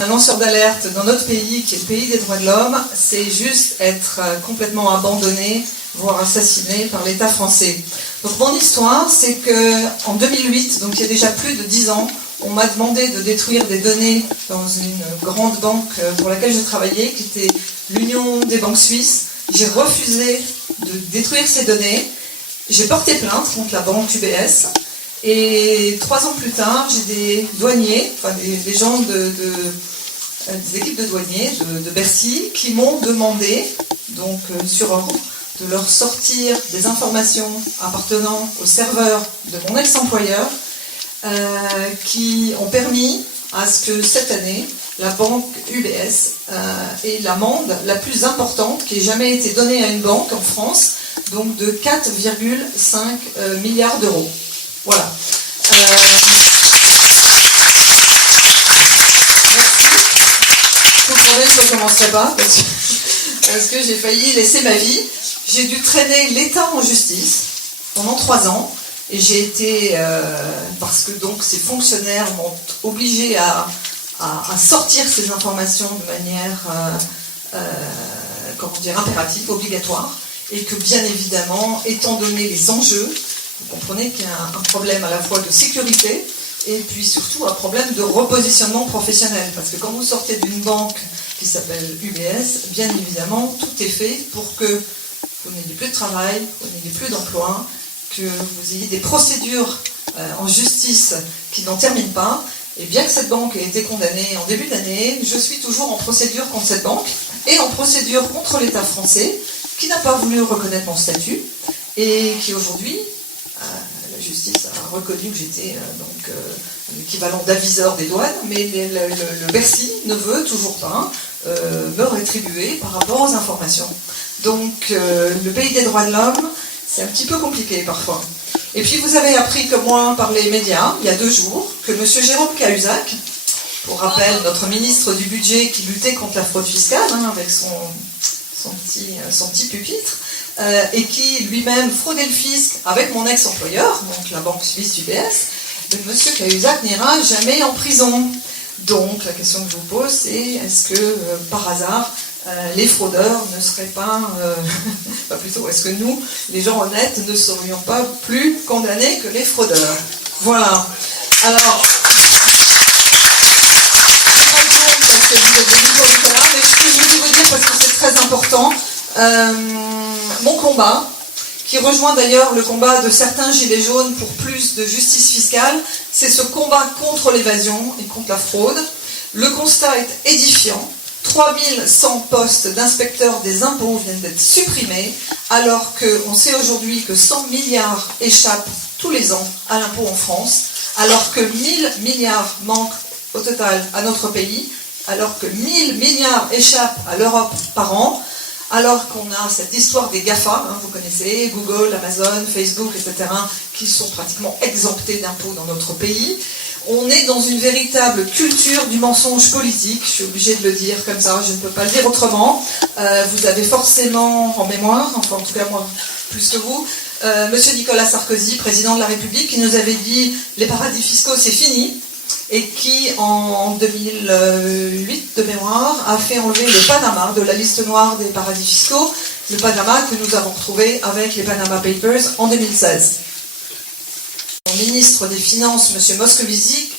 Un lanceur d'alerte dans notre pays, qui est le pays des droits de l'homme, c'est juste être complètement abandonné, voire assassiné par l'État français. Donc mon histoire, c'est qu'en 2008, donc il y a déjà plus de 10 ans, on m'a demandé de détruire des données dans une grande banque pour laquelle je travaillais, qui était l'Union des banques suisses. J'ai refusé de détruire ces données. J'ai porté plainte contre la banque UBS. Et 3 ans plus tard, j'ai des douaniers, enfin des gens des équipes de douaniers de Bercy, qui m'ont demandé, donc sur ordre, de leur sortir des informations appartenant au serveur de mon ex-employeur, qui ont permis à ce que cette année, la banque UBS ait l'amende la plus importante qui ait jamais été donnée à une banque en France, donc de 4,5 milliards d'euros. Voilà. Merci. Je vous promets que je ne recommencerai pas parce que j'ai failli laisser ma vie. J'ai dû traîner l'État en justice pendant 3 ans et j'ai été, parce que donc ces fonctionnaires m'ont obligé à sortir ces informations de manière impérative, obligatoire, et que bien évidemment, étant donné les enjeux, vous comprenez qu'il y a un problème à la fois de sécurité et puis surtout un problème de repositionnement professionnel. Parce que quand vous sortez d'une banque qui s'appelle UBS, bien évidemment, tout est fait pour que vous n'ayez plus de travail, vous n'ayez plus d'emploi, que vous ayez des procédures en justice qui n'en terminent pas. Et bien que cette banque ait été condamnée en début d'année, je suis toujours en procédure contre cette banque et en procédure contre l'État français qui n'a pas voulu reconnaître mon statut et qui aujourd'hui, la justice a reconnu que j'étais l'équivalent d'aviseur des douanes, mais le Bercy ne veut toujours pas me rétribuer par rapport aux informations. Donc le pays des droits de l'homme, c'est un petit peu compliqué parfois. Et puis vous avez appris comme moi par les médias, il y a 2 jours, que M. Jérôme Cahuzac, pour rappel, notre ministre du budget qui luttait contre la fraude fiscale, avec son petit pupitre, et qui lui-même fraudait le fisc avec mon ex-employeur, donc la banque suisse UBS, M. Cahuzac n'ira jamais en prison. Donc la question que je vous pose, c'est est-ce que par hasard, les fraudeurs ne seraient pas, plutôt, est-ce que nous, les gens honnêtes, ne serions pas plus condamnés que les fraudeurs? Voilà. Alors, pas le tour parce que vous êtes des nouveaux Nicolas, mais ce que je voulais vous dire parce que c'est très important, mon combat, qui rejoint d'ailleurs le combat de certains gilets jaunes pour plus de justice fiscale, c'est ce combat contre l'évasion et contre la fraude. Le constat est édifiant. 3100 postes d'inspecteurs des impôts viennent d'être supprimés, alors qu'on sait aujourd'hui que 100 milliards échappent tous les ans à l'impôt en France, alors que 1000 milliards manquent au total à notre pays, alors que 1000 milliards échappent à l'Europe par an, alors qu'on a cette histoire des GAFA, vous connaissez, Google, Amazon, Facebook, etc., qui sont pratiquement exemptés d'impôts dans notre pays. On est dans une véritable culture du mensonge politique, je suis obligée de le dire comme ça, je ne peux pas le dire autrement. Vous avez forcément en mémoire, enfin en tout cas moi plus que vous, Monsieur Nicolas Sarkozy, président de la République, qui nous avait dit les paradis fiscaux c'est fini, et qui en 2008 de mémoire a fait enlever le Panama de la liste noire des paradis fiscaux, le Panama que nous avons retrouvé avec les Panama Papers en 2016. Le ministre des Finances, M. Moscovici,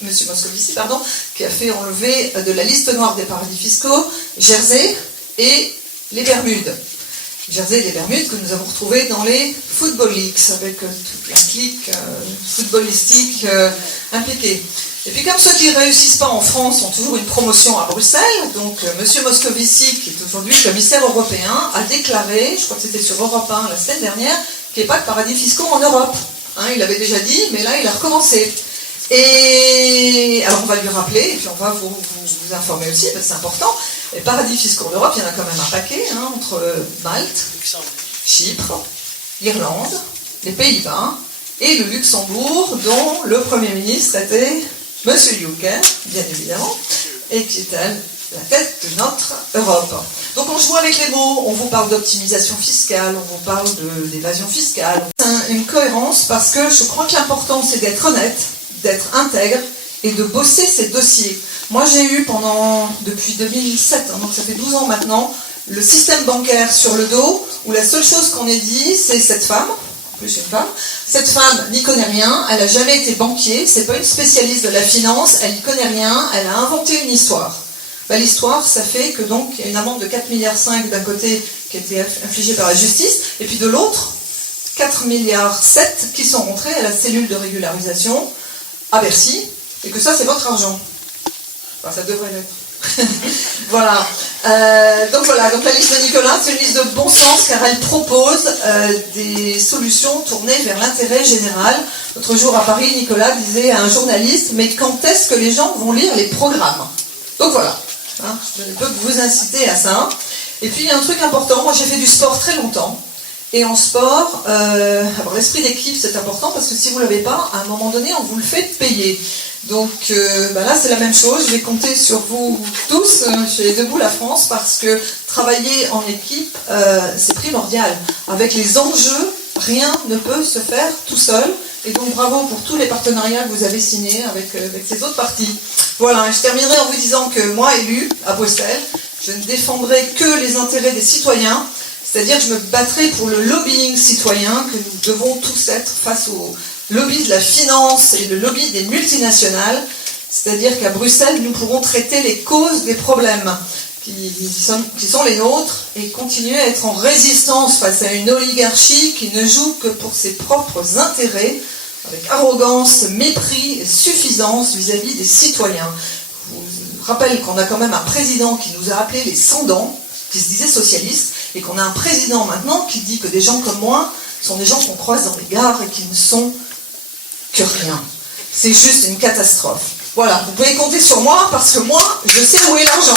qui a fait enlever de la liste noire des paradis fiscaux Jersey et les Bermudes. Jersey et les Bermudes que nous avons retrouvés dans les Football Leaks, avec toute la clique footballistique impliquée. Et puis comme ceux qui ne réussissent pas en France ont toujours une promotion à Bruxelles, donc M. Moscovici, qui est aujourd'hui commissaire européen, a déclaré, je crois que c'était sur Europe 1 la semaine dernière, qu'il n'y ait pas de paradis fiscaux en Europe. Il l'avait déjà dit, mais là il a recommencé. Et alors on va lui rappeler, et puis on va vous informer aussi, parce que c'est important. Les paradis fiscaux en Europe, il y en a quand même un paquet, entre Malte, Chypre, l'Irlande, les Pays-Bas et le Luxembourg, dont le Premier ministre était M. Juncker, bien évidemment, et qui est à la tête de notre Europe. Donc on joue avec les mots, on vous parle d'optimisation fiscale, on vous parle d'évasion fiscale. C'est une cohérence parce que je crois que l'important c'est d'être honnête, d'être intègre et de bosser ces dossiers. Moi j'ai eu depuis 2007, hein, donc ça fait 12 ans maintenant, le système bancaire sur le dos, où la seule chose qu'on ait dit, c'est cette femme, plus une femme, cette femme n'y connaît rien, elle n'a jamais été banquier, c'est pas une spécialiste de la finance, elle n'y connaît rien, elle a inventé une histoire. Ben, l'histoire, ça fait que donc il y a une amende de 4,5 milliards d'un côté qui a été infligée par la justice, et puis de l'autre, 4,7 milliards qui sont rentrés à la cellule de régularisation à Bercy, et que ça c'est votre argent. Enfin, ça devrait l'être. Voilà. Donc la liste de Nicolas, c'est une liste de bon sens car elle propose des solutions tournées vers l'intérêt général. L'autre jour à Paris, Nicolas disait à un journaliste, mais quand est-ce que les gens vont lire les programmes? Donc voilà, hein, je ne peux que vous inciter à ça. Et puis il y a un truc important, moi j'ai fait du sport très longtemps. Et en sport, avoir l'esprit d'équipe c'est important parce que si vous ne l'avez pas, à un moment donné on vous le fait payer. Donc là c'est la même chose, je vais compter sur vous tous chez Debout la France parce que travailler en équipe c'est primordial. Avec les enjeux, rien ne peut se faire tout seul. Et donc bravo pour tous les partenariats que vous avez signés avec ces autres partis. Voilà, et je terminerai en vous disant que moi, élu à Bruxelles, je ne défendrai que les intérêts des citoyens, c'est-à-dire que je me battrai pour le lobbying citoyen que nous devons tous être face au lobby de la finance et le lobby des multinationales, c'est-à-dire qu'à Bruxelles, nous pourrons traiter les causes des problèmes qui sont les nôtres et continuer à être en résistance face à une oligarchie qui ne joue que pour ses propres intérêts, avec arrogance, mépris et suffisance vis-à-vis des citoyens. Je vous rappelle qu'on a quand même un président qui nous a appelés les sans-dents, qui se disait socialiste, et qu'on a un président maintenant qui dit que des gens comme moi sont des gens qu'on croise dans les gares et qui ne sont que rien. C'est juste une catastrophe. Voilà, vous pouvez compter sur moi parce que moi, je sais où est l'argent.